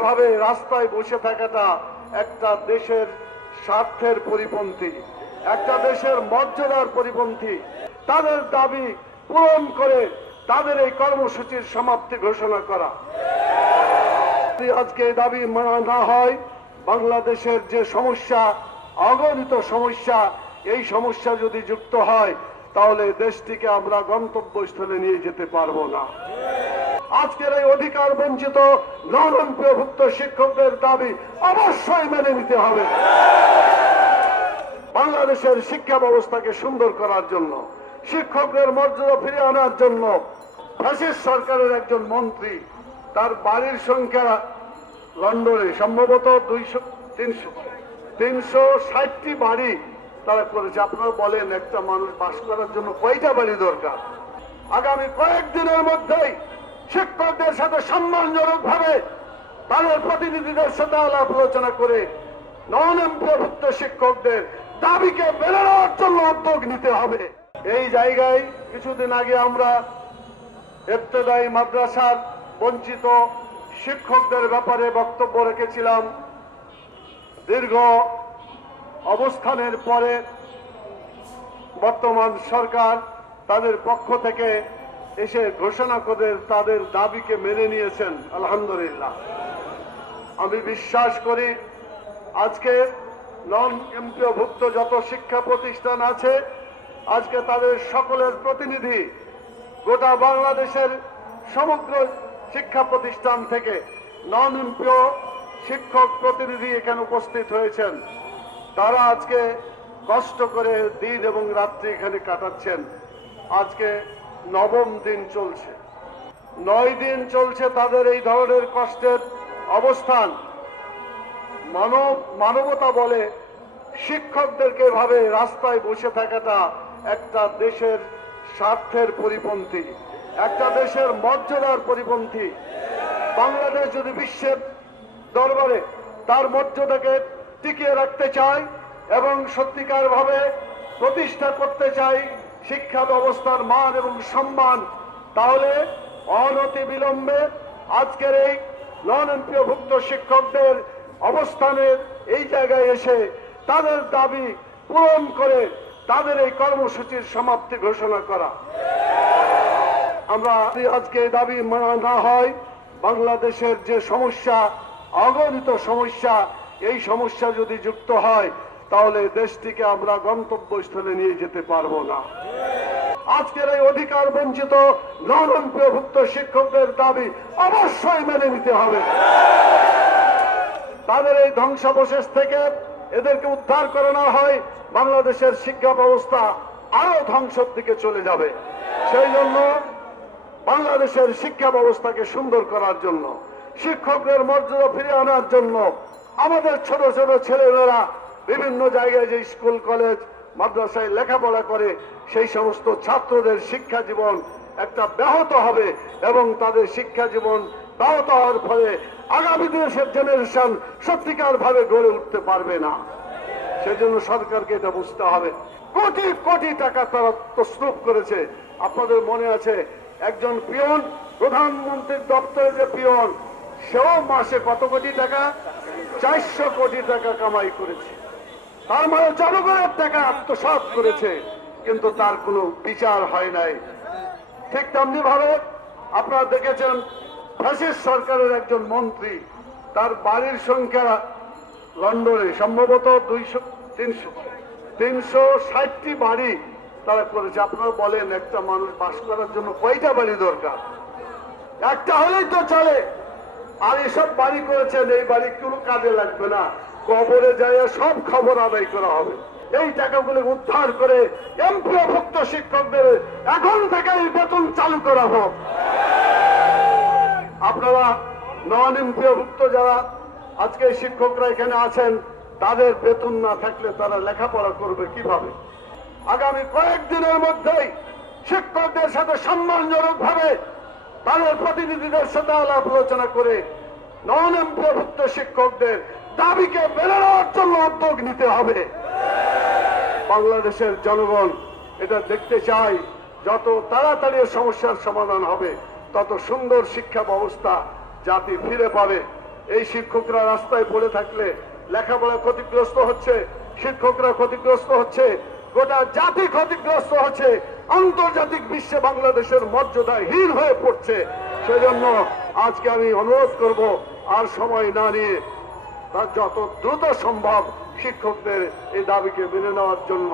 এভাবে রাস্তায় বসে থাকাটা একটা দেশের স্বার্থের পরিপন্থী, একটা দেশের মর্যাদার পরিপন্থী। তাদের দাবি পূরণ করে তাদের এই কর্মসূচির সমাপ্তি ঘোষণা করা। আজকে এই দাবি মানা না হয়, বাংলাদেশের যে সমস্যা, অগণিত সমস্যা, এই সমস্যা যদি যুক্ত হয় তাহলে দেশটিকে আমরা গন্তব্যস্থলে নিয়ে যেতে পারবো না। আজকের এই অধিকার বঞ্চিত নন-এমপিওভুক্ত শিক্ষকদের দাবি অবশ্যই মেনে নিতে হবে। বাংলাদেশের শিক্ষা ব্যবস্থাকে সুন্দর করার জন্য, শিক্ষকদের মর্যাদা ফিরিয়ে আনার জন্য ফ্যাসিস্ট সরকারের একজন মন্ত্রী তার বাড়ির সংখ্যা লন্ডনে সম্ভবত 360টি বাড়ি তারা করেছে। আপনারা বলেন একটা মানুষ বাস করার জন্য কয়টা বাড়ি দরকার? আগামী কয়েকদিনের মধ্যেই শিক্ষকদের সাথে সম্মানজনক ভাবে তাদের প্রতিনিধিদের সাথে আলাপ আলোচনা করে নন-এমপিওভুক্ত শিক্ষকদের দাবিকে মেনে নেওয়ার জন্য উদ্যোগ নিতে হবে। এই জায়গায় কিছুদিন আগে আমরা ইবতেদায়ী মাদ্রাসার বঞ্চিত শিক্ষকদের ব্যাপারে বক্তব্য রেখেছিলাম। দীর্ঘ অবস্থানের পরে বর্তমান সরকার তাদের পক্ষ থেকে এসে ঘোষণা করে তাদের দাবিকে মেনে নিয়েছেন, আলহামদুলিল্লাহ। আমি বিশ্বাস করি আজকে নন-এমপিওভুক্ত যত শিক্ষা প্রতিষ্ঠান আছে, আজকে তাদের সকলের প্রতিনিধি গোটা বাংলাদেশের সমগ্র শিক্ষা প্রতিষ্ঠান থেকে নন-এমপিও শিক্ষক প্রতিনিধি এখানে উপস্থিত হয়েছেন। তারা আজকে কষ্ট করে দিন এবং রাত্রি এখানে কাটাচ্ছেন। আজকে 9ম দিন চলছে, 9 দিন চলছে তাদের এই ধরনের কষ্টের অবস্থান। মানবতা বলে শিক্ষকদেরকে এভাবে রাস্তায় বসে থাকাটা একটা দেশের স্বার্থের পরিপন্থী, একটা দেশের মর্যাদার পরিপন্থী। বাংলাদেশ যদি বিশ্বের দরবারে তার মর্যাদাকে টিকিয়ে রাখতে চায় এবং সত্যিকার ভাবে প্রতিষ্ঠা করতে চায় শিক্ষা ব্যবস্থার মান এবং সম্মান, তাহলে অনতি বিলম্বে আজকের এই নন-এমপিওভুক্ত শিক্ষকদের অবস্থানের এই জায়গায় এসে তাদের দাবি পূরণ করে তাদের এই কর্মসূচির সমাপ্তি ঘোষণা করা। আমরা আজকে এই দাবি মানা না হয়, বাংলাদেশের যে সমস্যা, অগণিত সমস্যা, এই সমস্যা যদি যুক্ত হয় তাহলে দেশটিকে আমরা গন্তব্যস্থলে নিয়ে যেতে পারবো না। আজকের এই অধিকার বঞ্চিত নন-এমপিওভুক্ত শিক্ষকদের দাবি অবশ্যই মেনে নিতে হবে। তাদের এই ধ্বংসাবশেষ থেকে এদেরকে উদ্ধার করে না হয়, বাংলাদেশের শিক্ষা ব্যবস্থা আরো ধ্বংসের দিকে চলে যাবে। সেই জন্য বাংলাদেশের শিক্ষা ব্যবস্থাকে সুন্দর করার জন্য, শিক্ষকদের মর্যাদা ফিরিয়ে আনার জন্য, আমাদের ছোট ছোট ছেলেমেয়েরা বিভিন্ন জায়গায় যে স্কুল কলেজ মাদ্রাসায় লেখাপড়া করে সেই সমস্ত ছাত্রদের শিক্ষা জীবন একটা ব্যাহত হবে এবং তাদের শিক্ষা জীবন ব্যাহত হওয়ার ফলে আগামী দেশের জেনারেশন সত্যিকার ভাবে গড়ে উঠতে পারবে না। সেজন্য সরকারকে এটা বুঝতে হবে। কোটি কোটি টাকা তারা তসরুপ করেছে। আপনাদের মনে আছে একজন পিয়ন, প্রধানমন্ত্রীর দপ্তরে যে পিয়ন, সেও মাসে কত কোটি টাকা? 400 কোটি টাকা কামাই করেছে। তার মানে জনগণের টাকা আত্মসাৎ করেছে, কিন্তু তার কোনো বিচার হয় নাই। ঠিক তেমনি ভাবে আপনারা দেখেছেন ফ্যাসিস্ট সরকারের একজন মন্ত্রী তার বাড়ির সংখ্যা লন্ডনে সম্ভবত 360টি বাড়ি তারা করেছে। আপনারা বলেন একটা মানুষ বাস করার জন্য কয়টা বাড়ি দরকার? একটা হলেই তো চলে। আর এসব বাড়ি করেছেন, এই বাড়ি কোনো কাজে লাগবে না, কবরে যায় সব খবর আদায় করা হবে। এই টাকাগুলো উদ্ধার করে এমপিওভুক্ত শিক্ষকদের এখন থেকেই বেতন চালু করা হোক। আপনারা নন এমপিওভুক্ত যারা আজকে শিক্ষকরা এখানে আছেন, তাদের বেতন না থাকলে তারা লেখাপড়া করবে কিভাবে? আগামী কয়েকদিনের মধ্যেই শিক্ষকদের সাথে সম্মানজনক ভাবে তাদের প্রতিনিধিদের সাথে আলাপ আলোচনা করে নন এমপিওভুক্ত শিক্ষকদের দাবিকে মেনে নেওয়ার জন্য উদ্যোগ নিতে হবে। বাংলাদেশের জনগণ এটা দেখতে চায়, যত তাড়াতাড়ি সমস্যার সমাধান হবে তত সুন্দর শিক্ষা ব্যবস্থা জাতি ফিরে পাবে। এই শিক্ষকরা রাস্তায় পড়ে থাকলে লেখাপড়া ক্ষতিগ্রস্ত হচ্ছে, শিক্ষকরা ক্ষতিগ্রস্ত হচ্ছে, গোটা জাতি ক্ষতিগ্রস্ত হচ্ছে, আন্তর্জাতিক বিশ্বে বাংলাদেশের মর্যাদাহীন হয়ে পড়ছে। সেজন্য আজকে আমি অনুরোধ করব আর সময় না নিয়ে তার যত দ্রুত সম্ভব শিক্ষকদের এই দাবিকে মেনে নেওয়ার জন্য।